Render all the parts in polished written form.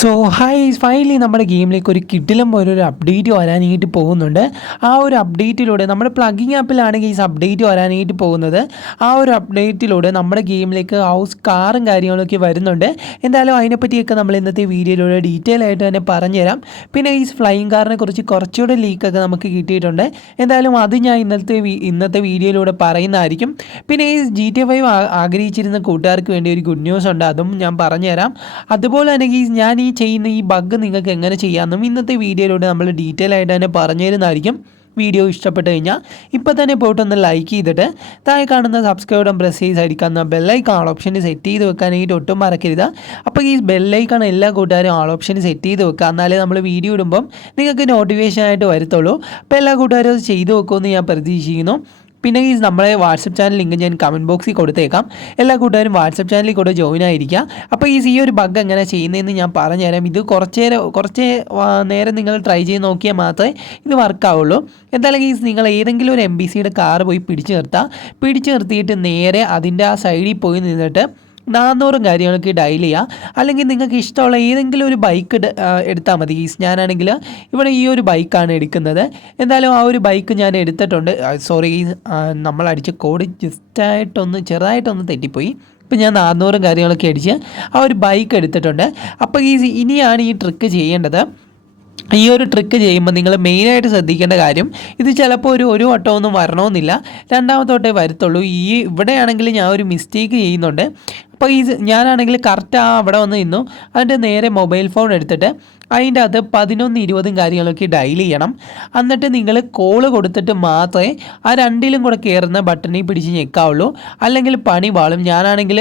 So hi finally നമ്മുടെ ഗെയിമിലേക്ക് ഒരു കിടിലം പോലൊരു അപ്ഡേറ്റ് വരാനായിട്ട് പോകുന്നുണ്ട്. ആ ഒരു അപ്ഡേറ്റിലൂടെ നമ്മുടെ പ്ലഗിങ് ആപ്പിലാണെങ്കിൽ ഈ അപ്ഡേറ്റ് വരാനായിട്ട് പോകുന്നത്. ആ ഒരു അപ്ഡേറ്റിലൂടെ നമ്മുടെ ഗെയിമിലേക്ക് ഹൗസ് കാറും കാര്യങ്ങളൊക്കെ വരുന്നുണ്ട്. എന്തായാലും അതിനെപ്പറ്റിയൊക്കെ നമ്മൾ ഇന്നത്തെ വീഡിയോയിലൂടെ ഡീറ്റെയിൽ ആയിട്ട് തന്നെ പറഞ്ഞുതരാം. പിന്നെ ഈ ഫ്ലൈയിങ് കാറിനെ കുറിച്ച് കുറച്ചുകൂടെ ലീക്കൊക്കെ നമുക്ക് കിട്ടിയിട്ടുണ്ട്. എന്തായാലും അത് ഞാൻ ഇന്നത്തെ വീഡിയോയിലൂടെ പറയുന്നതായിരിക്കും. പിന്നെ ഈ GTA 5 ആഗ്രഹിച്ചിരുന്ന കൂട്ടുകാർക്ക് വേണ്ടി ഒരു ഗുഡ് ന്യൂസ് ഉണ്ട്, അതും ഞാൻ പറഞ്ഞുതരാം. അതുപോലെ തന്നെ ഞാൻ ഈ ചെയ്യുന്ന ഈ ബഗ് നിങ്ങൾക്ക് എങ്ങനെ ചെയ്യാമെന്നും ഇന്നത്തെ വീഡിയോയിലൂടെ നമ്മൾ ഡീറ്റെയിൽ ആയിട്ട് തന്നെ പറഞ്ഞു തരുന്നതായിരിക്കും. വീഡിയോ ഇഷ്ടപ്പെട്ട് കഴിഞ്ഞാൽ ഇപ്പോൾ തന്നെ പോയിട്ടൊന്ന് ലൈക്ക് ചെയ്തിട്ട് താഴെ കാണുന്ന സബ്സ്ക്രൈബ് പ്രസ് ചെയ്ത് അടിക്കുന്ന ബെല്ലൈക്കൺ ആൾ ഓപ്ഷൻ സെറ്റ് ചെയ്ത് വെക്കാനായിട്ട് ഒട്ടും മറക്കരുത്. അപ്പോൾ ഈ ബെല്ലൈക്കൺ എല്ലാ കൂട്ടുകാരും ആൾ ഓപ്ഷൻ സെറ്റ് ചെയ്ത് വെക്കുക, എന്നാലേ നമ്മൾ വീഡിയോ ഇടുമ്പം നിങ്ങൾക്ക് നോട്ടിഫിക്കേഷൻ ആയിട്ട് വരത്തുള്ളൂ. അപ്പോൾ എല്ലാ കൂട്ടുകാരും അത് ചെയ്ത് വെക്കുമെന്ന് ഞാൻ പ്രതീക്ഷിക്കുന്നു. പിന്നെ ഈ നമ്മളെ വാട്സപ്പ് ചാനൽ ലിങ്ക് ഞാൻ കമൻറ്റ് ബോക്സിൽ കൊടുത്തേക്കാം. എല്ലാ കൂട്ടുകാരും വാട്സപ്പ് ചാനലിൽ കൂടെ ജോയിൻ ആയിരിക്കുക. അപ്പോൾ ഈ ഒരു ബഗ് എങ്ങനെ ചെയ്യുന്നതെന്ന് ഞാൻ പറഞ്ഞുതരാം. ഇത് കുറച്ച് നേരം നിങ്ങൾ ട്രൈ ചെയ്ത് നോക്കിയാൽ മാത്രമേ ഇത് വർക്കാവുള്ളൂ. എന്തായാലും നിങ്ങൾ ഏതെങ്കിലും ഒരു MBCയുടെ കാർ പോയി പിടിച്ചു നിർത്തിയിട്ട് നേരെ അതിൻ്റെ ആ സൈഡിൽ പോയി നിന്നിട്ട് 400 കാര്യങ്ങൾക്ക് ഡയൽ ചെയ്യുക. അല്ലെങ്കിൽ നിങ്ങൾക്ക് ഇഷ്ടമുള്ള ഏതെങ്കിലും ഒരു ബൈക്ക് എടുത്താൽ മതി. ഞാനാണെങ്കിൽ ഇവിടെ ഈ ഒരു ബൈക്കാണ് എടുക്കുന്നത്. എന്തായാലും ആ ഒരു ബൈക്ക് ഞാൻ എടുത്തിട്ടുണ്ട്. സോറി, നമ്മൾ അടിച്ച കോഡ് ചെറുതായിട്ടൊന്ന് തെറ്റിപ്പോയി. ഇപ്പം ഞാൻ 400 കാര്യങ്ങളൊക്കെ അടിച്ച് ആ ഒരു ബൈക്ക് എടുത്തിട്ടുണ്ട്. അപ്പോൾ ഇനിയാണ് ഈ ട്രിക്ക് ചെയ്യേണ്ടത്. ഈ ഒരു ട്രിക്ക് ചെയ്യുമ്പോൾ നിങ്ങൾ മെയിനായിട്ട് ശ്രദ്ധിക്കേണ്ട കാര്യം, ഇത് ചിലപ്പോൾ ഒരു വട്ടമൊന്നും വരണമെന്നില്ല, രണ്ടാമത്തെ വട്ടമേ വരത്തുള്ളൂ. ഇവിടെയാണെങ്കിൽ ഞാൻ ഒരു മിസ്റ്റേക്ക് ചെയ്യുന്നുണ്ട്. അപ്പോൾ ഞാനാണെങ്കിൽ കറക്റ്റ് അവിടെ വന്ന് നിന്നു. അതിൻ്റെ നേരെ മൊബൈൽ ഫോൺ എടുത്തിട്ട് അതിൻ്റെ അകത്ത് 11-20 കാര്യങ്ങളൊക്കെ ഡയൽ ചെയ്യണം. എന്നിട്ട് നിങ്ങൾ കോള് കൊടുത്തിട്ട് മാത്രമേ ആ രണ്ടിലും കൂടെ കയറുന്ന ബട്ടണിൽ പിടിച്ച് ഞെക്കാവുള്ളൂ, അല്ലെങ്കിൽ പണി പാളും. ഞാനാണെങ്കിൽ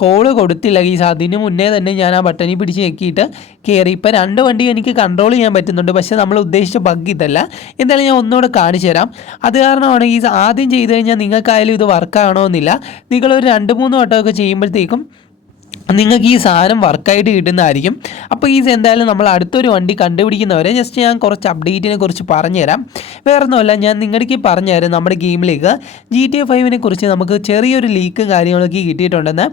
കോള് കൊടുത്തില്ല അതിന് മുന്നേ തന്നെ ഞാൻ ആ ബട്ടണിൽ പിടിച്ച് ഞെക്കിയിട്ട് കയറി. ഇപ്പോൾ 2 വണ്ടി എനിക്ക് കൺട്രോൾ ചെയ്യാൻ പറ്റുന്നുണ്ട്, പക്ഷേ നമ്മൾ ഉദ്ദേശിച്ച ബഗ് ഇതല്ല. എന്തായാലും ഞാൻ ഒന്നുകൂടെ കാണിച്ചു തരാം. അത് കാരണമാണ് ആദ്യം ചെയ്ത് കഴിഞ്ഞാൽ നിങ്ങൾക്കായാലും ഇത് വർക്കാകണമെന്നില്ല. നിങ്ങളൊരു 2-3 വട്ടമൊക്കെ ചെയ്യുമ്പോഴത്തേക്കും നിങ്ങൾക്ക് ഈ സാധനം വർക്കായിട്ട് കിട്ടുന്നതായിരിക്കും. അപ്പോൾ എന്തായാലും നമ്മൾ അടുത്തൊരു വണ്ടി കണ്ടുപിടിക്കുന്നവരെ ജസ്റ്റ് ഞാൻ കുറച്ച് അപ്ഡേറ്റിനെ കുറിച്ച് പറഞ്ഞുതരാം. വേറൊന്നുമല്ല, ഞാൻ നിങ്ങളുടെ പറഞ്ഞുതരാം. നമ്മുടെ ഗെയിമിലേക്ക് GTA 5 കുറിച്ച് നമുക്ക് ചെറിയൊരു ലീക്കും കാര്യങ്ങളൊക്കെ കിട്ടിയിട്ടുണ്ടെന്ന്.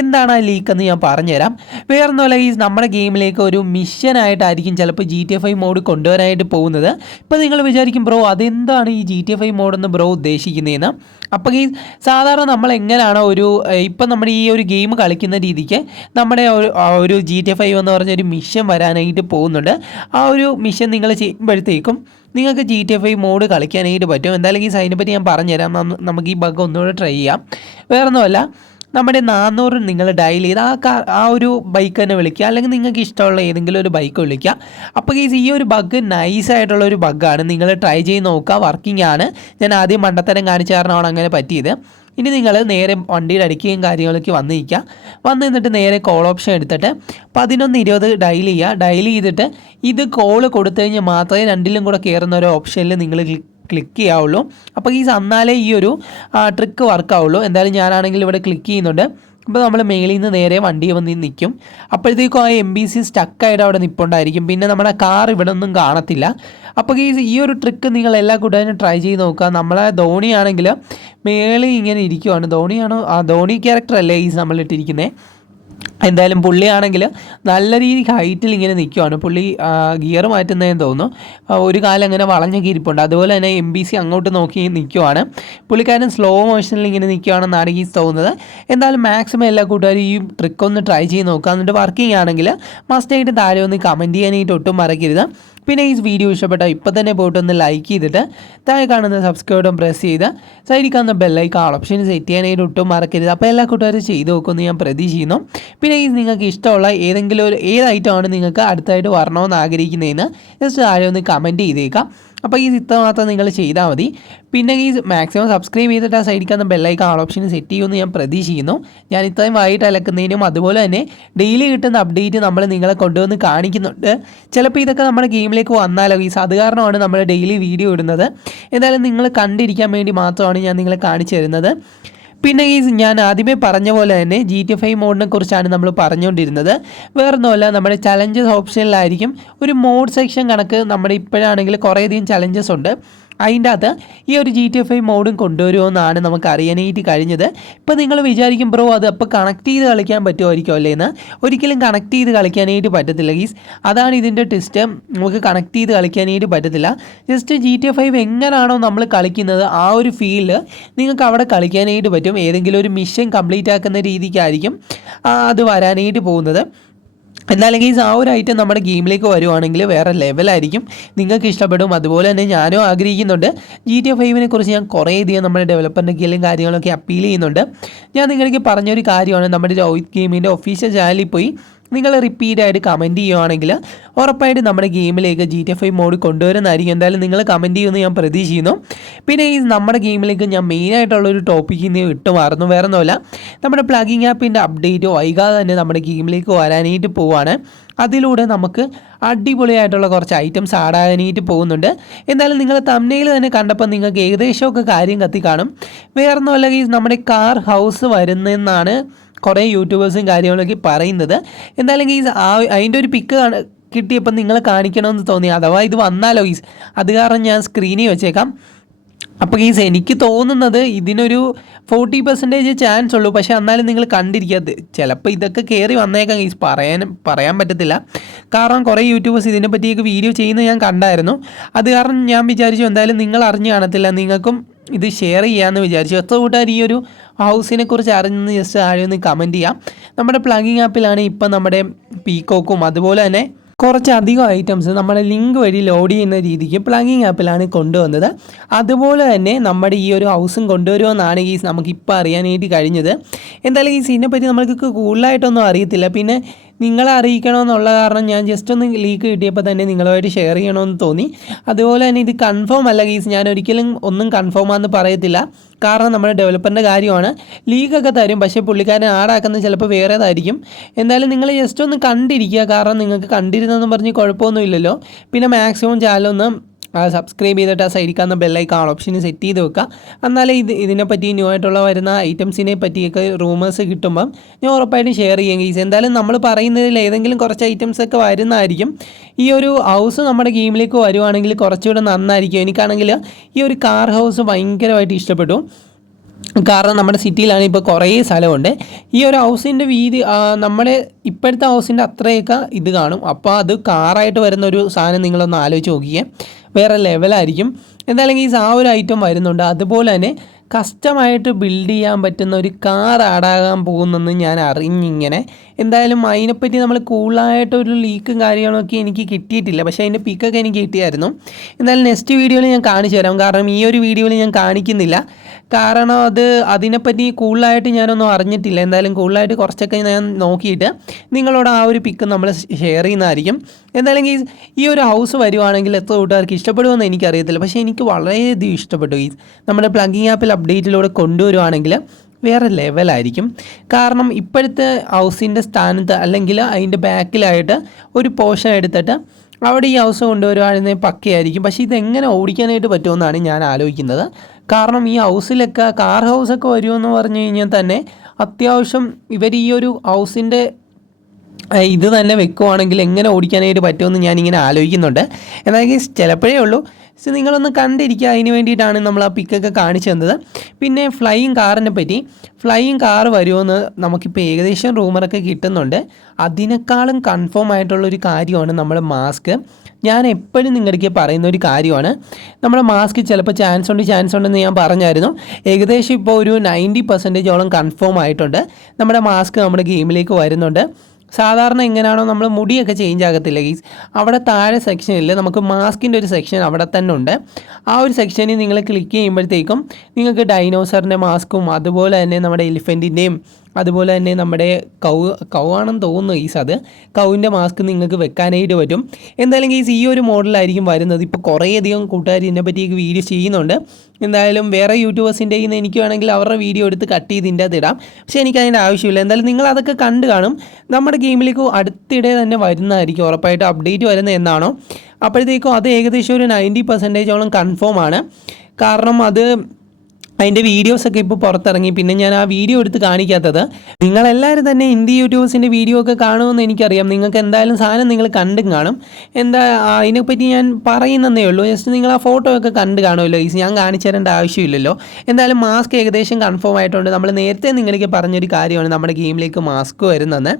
എന്താണ് ആ ലീക്കെന്ന് ഞാൻ പറഞ്ഞുതരാം. വേറൊന്നുമല്ല, നമ്മുടെ ഗെയിമിലേക്ക് ഒരു മിഷനായിട്ടായിരിക്കും ചിലപ്പോൾ GTA 5 മോഡ് കൊണ്ടുവരാനായിട്ട് പോകുന്നത്. ഇപ്പോൾ നിങ്ങൾ വിചാരിക്കും, ബ്രോ അതെന്താണ് ഈ GTA 5 മോഡെന്ന് ബ്രോ ഉദ്ദേശിക്കുന്നതെന്ന്. അപ്പോൾ സാധാരണ നമ്മൾ എങ്ങനെയാണോ ഇപ്പം നമ്മുടെ ഈ ഒരു ഗെയിം കളിക്കുന്ന രീതിക്ക് നമ്മുടെ ഒരു GTA 5 എന്ന് പറഞ്ഞൊരു മിഷൻ വരാനായിട്ട് പോകുന്നുണ്ട്. ആ ഒരു മിഷൻ നിങ്ങൾ ചെയ്യുമ്പോഴത്തേക്കും നിങ്ങൾക്ക് GTA 5 മോഡ് കളിക്കാനായിട്ട് പറ്റും. എന്തായാലും അതിനെപ്പറ്റി ഞാൻ പറഞ്ഞുതരാം. നമുക്ക് ഈ ബഗ് ഒന്നുകൂടെ ട്രൈ ചെയ്യാം. വേറൊന്നുമല്ല, നമ്മുടെ 400 നിങ്ങൾ ഡയൽ ചെയ്ത് ആ ഒരു ബൈക്ക് തന്നെ വിളിക്കുക, അല്ലെങ്കിൽ നിങ്ങൾക്ക് ഇഷ്ടമുള്ള ഏതെങ്കിലും ഒരു ബൈക്ക് വിളിക്കുക. അപ്പോൾ ഈ ഒരു ബഗ് നൈസായിട്ടുള്ള ഒരു ബഗ്ഗാണ്. നിങ്ങൾ ട്രൈ ചെയ്ത് നോക്കുക, വർക്കിംഗ് ആണ്. ഞാൻ ആദ്യം മണ്ടത്തരം കാണിച്ച കാരണമാണ് അങ്ങനെ പറ്റിയത്. ഇനി നിങ്ങൾ നേരെ വണ്ടിയുടെ അടിക്കുകയും കാര്യങ്ങളൊക്കെ വന്ന് നിന്നിട്ട് നേരെ കോൾ ഓപ്ഷൻ എടുത്തിട്ട് 11-20 ഡയൽ ചെയ്തിട്ട് ഇത് കോള് കൊടുത്തു കഴിഞ്ഞാൽ മാത്രമേ രണ്ടിലും കൂടെ കയറുന്ന ഒരു ഓപ്ഷനിൽ നിങ്ങൾ ക്ലിക്ക് ചെയ്യാവുള്ളൂ. അപ്പോൾ എന്നാലേ ഈ ഒരു ട്രിക്ക് വർക്കാവുള്ളൂ. എന്തായാലും ഞാനാണെങ്കിൽ ഇവിടെ ക്ലിക്ക് ചെയ്യുന്നുണ്ട്. അപ്പോൾ നമ്മൾ മേളിൽ നിന്ന് നേരെ വണ്ടി വന്ന് നിൽക്കും. അപ്പോഴത്തേക്കും ആ MBC സ്റ്റക്കായിട്ട് അവിടെ നിൽപ്പുണ്ടായിരിക്കും. പിന്നെ നമ്മുടെ കാർ ഇവിടെ ഒന്നും കാണത്തില്ല. അപ്പോൾ ഈ ഒരു ട്രിക്ക് നിങ്ങൾ എല്ലാ കൂട്ടുകാരും ട്രൈ ചെയ്ത് നോക്കുക. നമ്മളെ ധോണിയാണെങ്കിൽ മേളിൽ ഇങ്ങനെ ഇരിക്കുവാണ്. ധോണി ക്യാരക്ടർ അല്ലേ നമ്മളിട്ടിരിക്കുന്നത്. എന്തായാലും പുള്ളിയാണെങ്കിൽ നല്ല രീതിക്ക് ഹൈറ്റിൽ ഇങ്ങനെ നിൽക്കുവാണ്. പുള്ളി ഗിയർ മാറ്റുന്നതെന്ന് തോന്നുന്നു. ഒരു കാലം അങ്ങനെ വളഞ്ഞൊക്കെ ഇരിപ്പുണ്ട്. അതുപോലെ തന്നെ MBC അങ്ങോട്ട് നോക്കി നിൽക്കുവാണ്. പുള്ളിക്കാരൻ സ്ലോ മോഷനിൽ ഇങ്ങനെ നിൽക്കുവാണെന്നാണ് തോന്നുന്നത്. എന്തായാലും മാക്സിമം എല്ലാ കൂട്ടുകാരും ഈ ട്രിക്ക് ഒന്ന് ട്രൈ ചെയ്ത് നോക്കുക. എന്നിട്ട് വർക്കിംഗ് ആണെങ്കിൽ മസ്റ്റായിട്ട് താഴെ ഒന്ന് കമൻറ്റ് ചെയ്യാനായിട്ട് ഒട്ടും മറക്കരുത്. പിന്നെ ഈ വീഡിയോ ഇഷ്ടപ്പെട്ടാൽ ഇപ്പോൾ തന്നെ പോയിട്ടൊന്ന് ലൈക്ക് ചെയ്തിട്ട് താഴെ കാണുന്ന സബ്സ്ക്രൈബ് പ്രസ് ചെയ്ത് സൈഡിൽ കാണുന്ന ബെല്ലൈക്കൺ ആൾ ഓപ്ഷൻ സെറ്റ് ചെയ്യാനായിട്ട് ഒട്ടും മറക്കരുത്. അപ്പോൾ എല്ലാ കൂട്ടുകാരും ചെയ്ത് നോക്കുമെന്ന് ഞാൻ പ്രതീക്ഷിക്കുന്നു. പിന്നെ നിങ്ങൾക്ക് ഇഷ്ടമുള്ള ഏത് ഐറ്റമാണ് നിങ്ങൾക്ക് അടുത്തായിട്ട് വരണമെന്ന് ആഗ്രഹിക്കുന്നതെന്ന് ജസ്റ്റ് താഴെ ഒന്ന് കമൻറ്റ് ചെയ്തേക്കാം. അപ്പോൾ ഇത്ര മാത്രം നിങ്ങൾ ചെയ്താൽ മതി. പിന്നെ മാക്സിമം സബ്സ്ക്രൈബ് ചെയ്തിട്ട് ആ സൈഡിൽ കാണുന്ന ബെല്ലൈക്കൺ ആൾ ഓപ്ഷൻ സെറ്റ് ചെയ്യുമെന്ന് ഞാൻ പ്രതീക്ഷിക്കുന്നു. ഞാൻ ഇത്രയും വായിട്ട് അലക്കുന്നതിനും അതുപോലെ തന്നെ ഡെയിലി കിട്ടുന്ന അപ്ഡേറ്റ് നമ്മൾ നിങ്ങളെ കൊണ്ടുവന്ന് കാണിക്കുന്നുണ്ട്. ചിലപ്പോൾ ഇതൊക്കെ നമ്മുടെ ഗെയിമിലേക്ക് വന്നാലോ അത് കാരണമാണ് നമ്മൾ ഡെയിലി വീഡിയോ ഇടുന്നത്. എന്തായാലും നിങ്ങൾ കണ്ടിരിക്കാൻ വേണ്ടി മാത്രമാണ് ഞാൻ നിങ്ങളെ കാണിച്ചു തരുന്നത്. പിന്നെ ഞാൻ ആദ്യമേ പറഞ്ഞ പോലെ തന്നെ GTA 5 മോഡിനെ കുറിച്ചാണ് നമ്മൾ പറഞ്ഞുകൊണ്ടിരുന്നത്. വേറൊന്നുമല്ല, നമ്മുടെ ചലഞ്ചസ് ഓപ്ഷനിലായിരിക്കും ഒരു മോഡ് സെക്ഷൻ കണക്ക്. നമ്മുടെ ഇപ്പോഴാണെങ്കിൽ കുറേയധികം ചലഞ്ചസ് ഉണ്ട്. അതിൻ്റെ അകത്ത് ഈ ഒരു GTA 5 മോഡും കൊണ്ടുവരുമെന്നാണ് നമുക്ക് അറിയാനായിട്ട് കഴിഞ്ഞത്. ഇപ്പോൾ നിങ്ങൾ വിചാരിക്കും ബ്രോ അത് അപ്പോൾ കണക്ട് ചെയ്ത് കളിക്കാൻ പറ്റുമായിരിക്കും അല്ലേ എന്ന്. ഒരിക്കലും കണക്ട് ചെയ്ത് കളിക്കാനായിട്ട് പറ്റത്തില്ല ഗീസ്. അതാണ് ഇതിൻ്റെ ടെസ്റ്റ്. നമുക്ക് കണക്ട് ചെയ്ത് കളിക്കാനായിട്ട് പറ്റത്തില്ല. ജസ്റ്റ് GTA 5 എങ്ങനെയാണോ നമ്മൾ കളിക്കുന്നത് ആ ഒരു ഫീല് നിങ്ങൾക്ക് അവിടെ കളിക്കാനായിട്ട് പറ്റും. ഏതെങ്കിലും ഒരു മിഷൻ കംപ്ലീറ്റ് ആക്കുന്ന രീതിക്കായിരിക്കും അത് വരാനായിട്ട് പോകുന്നത്. എന്തായാലും ഗെയ്സ് ആ ഒരു ഐറ്റം നമ്മുടെ ഗെയിമിലേക്ക് വരുവാണെങ്കിൽ വേറെ ലെവലായിരിക്കും, നിങ്ങൾക്ക് ഇഷ്ടപ്പെടും. അതുപോലെ തന്നെ ഞാനും ആഗ്രഹിക്കുന്നുണ്ട്. GTA 5 കുറിച്ച് ഞാൻ കുറേയധികം നമ്മുടെ ഡെവലപ്പറിൻ്റെ കീഴിലും കാര്യങ്ങളൊക്കെ അപ്പീൽ ചെയ്യുന്നുണ്ട്. ഞാൻ നിങ്ങൾക്ക് പറഞ്ഞൊരു കാര്യമാണ്, നമ്മുടെ രോഹിത് ഗെയിമിൻ്റെ ഒഫീഷ്യൽ ചാനലിൽ പോയി നിങ്ങൾ റിപ്പീറ്റായിട്ട് കമൻറ്റ് ചെയ്യുവാണെങ്കിൽ ഉറപ്പായിട്ട് നമ്മുടെ ഗെയിമിലേക്ക് GTA 5 മോഡ് കൊണ്ടുവരുന്നതായിരിക്കും. എന്തായാലും നിങ്ങൾ കമൻറ്റ് ചെയ്യുമെന്ന് ഞാൻ പ്രതീക്ഷിക്കുന്നു. പിന്നെ ഈ നമ്മുടെ ഗെയിമിലേക്ക് ഞാൻ മെയിനായിട്ടുള്ളൊരു ടോപ്പിക്ക് ഇന്ന് വിട്ടുമാറുന്നു. വേറെ ഒന്നുമല്ല, നമ്മുടെ പ്ലഗിങ് ആപ്പിൻ്റെ അപ്ഡേറ്റ് വൈകാതെ തന്നെ നമ്മുടെ ഗെയിമിലേക്ക് വരാനായിട്ട് പോവുകയാണ്. അതിലൂടെ നമുക്ക് അടിപൊളിയായിട്ടുള്ള കുറച്ച് ഐറ്റംസ് ആഡാകാനായിട്ട് പോകുന്നുണ്ട്. എന്തായാലും നിങ്ങൾ തംബ്നെയിൽ തന്നെ കണ്ടപ്പോൾ നിങ്ങൾക്ക് ഏകദേശമൊക്കെ കാര്യം കത്തി കാണും. വേറെ ഒന്നുമല്ല ഗൈസ്, നമ്മുടെ കാർ ഹൗസ് വരുന്നതെന്നാണ് കുറേ യൂട്യൂബേഴ്സും കാര്യങ്ങളൊക്കെ പറയുന്നത്. എന്തായാലും ഗീസ് അതിൻ്റെ ഒരു പിക്ക് കിട്ടിയപ്പോൾ നിങ്ങൾ കാണിക്കണമെന്ന് തോന്നി. അഥവാ ഇത് വന്നാലോ ഗീസ്, അത് കാരണം ഞാൻ സ്ക്രീനിൽ വെച്ചേക്കാം. അപ്പോൾ ഗീസ് എനിക്ക് തോന്നുന്നത് ഇതിനൊരു 40% ചാൻസ് ഉള്ളൂ. പക്ഷേ എന്നാലും നിങ്ങൾ കണ്ടിരിക്കാതെ ചിലപ്പോൾ ഇതൊക്കെ കയറി വന്നേക്കാം ഗീസ്, പറയാൻ പറ്റത്തില്ല. കാരണം കുറേ യൂട്യൂബേഴ്സ് ഇതിനെ പറ്റിയൊക്കെ വീഡിയോ ചെയ്യുന്നത് ഞാൻ കണ്ടായിരുന്നു. അത് കാരണം ഞാൻ വിചാരിച്ചു എന്തായാലും നിങ്ങൾ അറിഞ്ഞു കാണത്തില്ല, നിങ്ങൾക്കും ഇത് ഷെയർ ചെയ്യാമെന്ന് വിചാരിച്ചു. എത്ര കൂട്ടുകാർ ഈ ഒരു ഹൗസിനെ കുറിച്ച് അറിഞ്ഞെന്ന് ജസ്റ്റ് ആരെയൊന്ന് കമൻറ്റ് ചെയ്യാം. നമ്മുടെ പ്ലഗിങ് ആപ്പിലാണ് ഇപ്പം നമ്മുടെ പീക്കോക്കും അതുപോലെ തന്നെ കുറച്ചധികം ഐറ്റംസ് നമ്മുടെ ലിങ്ക് വഴി ലോഡ് ചെയ്യുന്ന രീതിക്ക് പ്ലഗിങ് ആപ്പിലാണ് കൊണ്ടുവന്നത്. അതുപോലെ തന്നെ നമ്മുടെ ഈ ഒരു ഹൗസും കൊണ്ടുവരുമെന്നാണ് ഈ നമുക്കിപ്പോൾ അറിയാനായിട്ട് കഴിഞ്ഞത്. എന്തായാലും ഈ ഇതിനെപ്പറ്റി നമ്മൾക്ക് കൂടുതലായിട്ടൊന്നും അറിയത്തില്ല. പിന്നെ നിങ്ങളെ അറിയിക്കണമെന്നുള്ള കാരണം ഞാൻ ജസ്റ്റ് ഒന്ന് ലീക്ക് കിട്ടിയപ്പോൾ തന്നെ നിങ്ങളുമായിട്ട് ഷെയർ ചെയ്യണമെന്ന് തോന്നി. അതുപോലെ തന്നെ ഇത് കൺഫേം അല്ല ഗീസ്, ഞാൻ ഒരിക്കലും ഒന്നും കൺഫേമാണെന്ന് പറയത്തില്ല. കാരണം നമ്മുടെ ഡെവലപ്പറിൻ്റെ കാര്യമാണ്. ലീക്കൊക്കെ തരും, പക്ഷേ പുള്ളിക്കാരൻ ആഡാക്കുന്നത് ചിലപ്പോൾ വേറേതായിരിക്കും. എന്തായാലും നിങ്ങൾ ജസ്റ്റ് ഒന്ന് കണ്ടിരിക്കുക, കാരണം നിങ്ങൾക്ക് കണ്ടിരുന്നെന്ന് പറഞ്ഞ് കുഴപ്പമൊന്നുമില്ലല്ലോ. പിന്നെ മാക്സിമം ചാനലൊന്ന് സബ്സ്ക്രൈബ് ചെയ്തിട്ട് ആ സൈഡിൽ കാണുന്ന ബെല്ലൈക്കൺ ഓപ്ഷന് സെറ്റ് ചെയ്ത് വെക്കുക. എന്നാലേ ഇതിനെപ്പറ്റി ന്യൂ ആയിട്ടുള്ള വരുന്ന ഐറ്റംസിനെ പറ്റിയൊക്കെ റൂമേഴ്സ് കിട്ടുമ്പം ഞാൻ ഉറപ്പായിട്ടും ഷെയർ ചെയ്യാം ഗീസ്. എന്തായാലും നമ്മൾ പറയുന്നതിൽ ഏതെങ്കിലും കുറച്ച് ഐറ്റംസൊക്കെ വരുന്നതായിരിക്കും. ഈ ഒരു ഹൗസ് നമ്മുടെ ഗെയിമിലേക്ക് വരുവാണെങ്കിൽ കുറച്ചുകൂടെ നന്നായിരിക്കും. എനിക്കാണെങ്കിൽ ഈ ഒരു കാർ ഹൗസ് ഭയങ്കരമായിട്ട് ഇഷ്ടപ്പെട്ടു. കാരണം നമ്മുടെ സിറ്റിയിലാണ് ഇപ്പോൾ കുറേ സ്ഥലമുണ്ട്. ഈ ഒരു ഹൗസിൻ്റെ വീതി നമ്മുടെ ഇപ്പോഴത്തെ ഹൗസിൻ്റെ അത്രയൊക്കെ ഇത് കാണും. അപ്പോൾ അത് കാറായിട്ട് വരുന്നൊരു സാധനം നിങ്ങളൊന്ന് ആലോചിച്ച് നോക്കിയേ, വേറെ ലെവലായിരിക്കും. എന്തായാലും ഈ ആ ഒരു ഐറ്റം വരുന്നുണ്ട്. അതുപോലെ തന്നെ കസ്റ്റമായിട്ട് ബിൽഡ് ചെയ്യാൻ പറ്റുന്ന ഒരു കാർ ആഡാകാൻ പോകുന്നെന്ന് ഞാൻ അറിഞ്ഞിങ്ങനെ. എന്തായാലും അതിനെപ്പറ്റി നമ്മൾ കൂളായിട്ടൊരു ലീക്കും കാര്യങ്ങളൊക്കെ എനിക്ക് കിട്ടിയിട്ടില്ല, പക്ഷേ അതിൻ്റെ പിക്കൊക്കെ എനിക്ക് കിട്ടിയായിരുന്നു. എന്തായാലും നെക്സ്റ്റ് വീഡിയോയിൽ ഞാൻ കാണിച്ചു തരാം. കാരണം ഈ ഒരു വീഡിയോയിൽ ഞാൻ കാണിക്കുന്നില്ല, കാരണം അതിനെപ്പറ്റി കൂടുതലായിട്ട് ഞാനൊന്നും അറിഞ്ഞിട്ടില്ല. എന്തായാലും കൂടുതലായിട്ട് കുറച്ചൊക്കെ ഞാൻ നോക്കിയിട്ട് നിങ്ങളോട് ആ ഒരു പിക്ക് നമ്മൾ ഷെയർ ചെയ്യുന്നതായിരിക്കും. എന്തായാലും ഈ ഒരു ഹൗസ് വരുവാണെങ്കിൽ എത്ര കൂട്ടുകാർക്ക് ഇഷ്ടപ്പെടുമെന്ന് എനിക്കറിയത്തില്ല, പക്ഷേ എനിക്ക് വളരെയധികം ഇഷ്ടപ്പെട്ടു. നമ്മുടെ പ്ലഗിങ് ആപ്പിൽ അപ്ഡേറ്റിലൂടെ കൊണ്ടുവരുവാണെങ്കിൽ വേറെ ലെവലായിരിക്കും. കാരണം ഇപ്പോഴത്തെ ഹൗസിൻ്റെ സ്ഥാനത്ത് അല്ലെങ്കിൽ അതിൻ്റെ ബാക്കിലായിട്ട് ഒരു പോർഷൻ എടുത്തിട്ട് അവിടെ ഈ ഹൗസ് കൊണ്ടുവരുവാണെങ്കിൽ പക്കയായിരിക്കും. പക്ഷേ ഇതെങ്ങനെ ഓടിക്കാനായിട്ട് പറ്റുമെന്നാണ് ഞാൻ ആലോചിക്കുന്നത്. കാരണം ഈ ഹൗസിലൊക്കെ കാർ ഹൗസൊക്കെ വരുമെന്ന് പറഞ്ഞു കഴിഞ്ഞാൽ തന്നെ അത്യാവശ്യം ഇവർ ഈ ഒരു ഹൗസിൻ്റെ ഇത് തന്നെ വെക്കുവാണെങ്കിൽ എങ്ങനെ ഓടിക്കാനായിട്ട് പറ്റുമെന്ന് ഞാനിങ്ങനെ ആലോചിക്കുന്നുണ്ട്. എന്നാൽ ചിലപ്പോഴേ ഉള്ളൂ. നിങ്ങളൊന്ന് കണ്ടിരിക്കുക, അതിന് വേണ്ടിയിട്ടാണ് നമ്മൾ ആ പിക്കൊക്കെ കാണിച്ചു തന്നത്. പിന്നെ ഫ്ലൈയിങ് കാറിനെ പറ്റി, ഫ്ലൈയിങ് കാർ വരുമെന്ന് നമുക്കിപ്പോൾ ഏകദേശം റൂമറൊക്കെ കിട്ടുന്നുണ്ട്. അതിനേക്കാളും കൺഫേം ആയിട്ടുള്ളൊരു കാര്യമാണ് നമ്മുടെ മാസ്ക്. ഞാൻ എപ്പോഴും നിങ്ങളുടെ പറയുന്ന ഒരു കാര്യമാണ്, നമ്മുടെ മാസ്ക് ചിലപ്പോൾ ചാൻസ് ഉണ്ടെന്ന് ഞാൻ പറഞ്ഞായിരുന്നു. ഏകദേശം ഇപ്പോൾ ഒരു 90% കൺഫേം ആയിട്ടുണ്ട്. നമ്മുടെ മാസ്ക് നമ്മുടെ ഗെയിമിലേക്ക് വരുന്നുണ്ട്. സാധാരണ എങ്ങനെയാണോ നമ്മൾ മുടിയൊക്കെ ചേഞ്ച് ആകത്തില്ല ഗീസ്, അവിടെ താഴെ സെക്ഷനിൽ നമുക്ക് മാസ്കിൻ്റെ ഒരു സെക്ഷൻ അവിടെ തന്നെ ഉണ്ട്. ആ ഒരു സെക്ഷനിൽ നിങ്ങൾ ക്ലിക്ക് ചെയ്യുമ്പോഴത്തേക്കും നിങ്ങൾക്ക് ഡൈനോസറിൻ്റെ മാസ്കും അതുപോലെ തന്നെ നമ്മുടെ എലിഫൻറ്റിൻ്റെയും അതുപോലെ തന്നെ നമ്മുടെ കൗ ആണെന്ന് തോന്നുന്നു ഗീസ്, അത് കൗവിൻ്റെ മാസ്ക് നിങ്ങൾക്ക് വെക്കാനായിട്ട് പറ്റും. എന്തായാലും ഗീസ് ഈ ഒരു മോഡലായിരിക്കും വരുന്നത്. ഇപ്പോൾ കുറേയധികം കൂട്ടുകാർ ഇതിനെപ്പറ്റിയൊക്കെ വീഡിയോ ചെയ്യുന്നുണ്ട്. എന്തായാലും വേറെ യൂട്യൂബേഴ്സിൻ്റെ കയ്യിൽ നിന്ന് എനിക്ക് വേണമെങ്കിൽ അവരുടെ വീഡിയോ എടുത്ത് കട്ട് ചെയ്ത് ഇതിൻ്റെ അകത്ത് ഇടാം, പക്ഷേ എനിക്കതിൻ്റെ ആവശ്യമില്ല. എന്തായാലും നിങ്ങൾ അതൊക്കെ കണ്ടു കാണും. നമ്മുടെ ഗെയിമിലേക്ക് അടുത്തിടെ തന്നെ വരുന്നതായിരിക്കും, ഉറപ്പായിട്ട് അപ്ഡേറ്റ് വരുന്നത് എന്നാണോ അപ്പോഴത്തേക്കും അത് ഏകദേശം ഒരു 90% കൺഫേം ആണ്. കാരണം അത് അതിൻ്റെ വീഡിയോസൊക്കെ ഇപ്പോൾ പുറത്തിറങ്ങി. പിന്നെ ഞാൻ ആ വീഡിയോ എടുത്ത് കാണിക്കാത്തത്, നിങ്ങളെല്ലാവരും തന്നെ ഹിന്ദി യൂട്യൂബേഴ്സിൻ്റെ വീഡിയോ ഒക്കെ കാണുമെന്ന് എനിക്കറിയാം. നിങ്ങൾക്ക് എന്തായാലും സാധനം നിങ്ങൾ കണ്ടും കാണും. എന്താ അതിനെപ്പറ്റി ഞാൻ പറയുന്നതേ ഉള്ളൂ. ജസ്റ്റ് നിങ്ങൾ ആ ഫോട്ടോ ഒക്കെ കണ്ട് കാണുമല്ലോ. ഞാൻ കാണിച്ചു തരേണ്ട ആവശ്യമില്ലല്ലോ. എന്തായാലും മാസ്ക് ഏകദേശം കൺഫേം ആയിട്ടുണ്ട്. നമ്മൾ നേരത്തെ നിങ്ങൾക്ക് പറഞ്ഞൊരു കാര്യമാണ് നമ്മുടെ ഗെയിമിലേക്ക് മാസ്ക് വരുന്നതെന്ന്.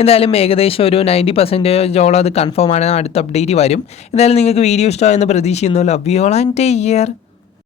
എന്തായാലും ഏകദേശം ഒരു 90% അത് കൺഫേം ആണ്. അടുത്ത അപ്ഡേറ്റ് വരും. എന്തായാലും നിങ്ങൾക്ക് വീഡിയോ ഇഷ്ടമായെന്ന് പ്രതീക്ഷിക്കുന്നു. Love you all and take care.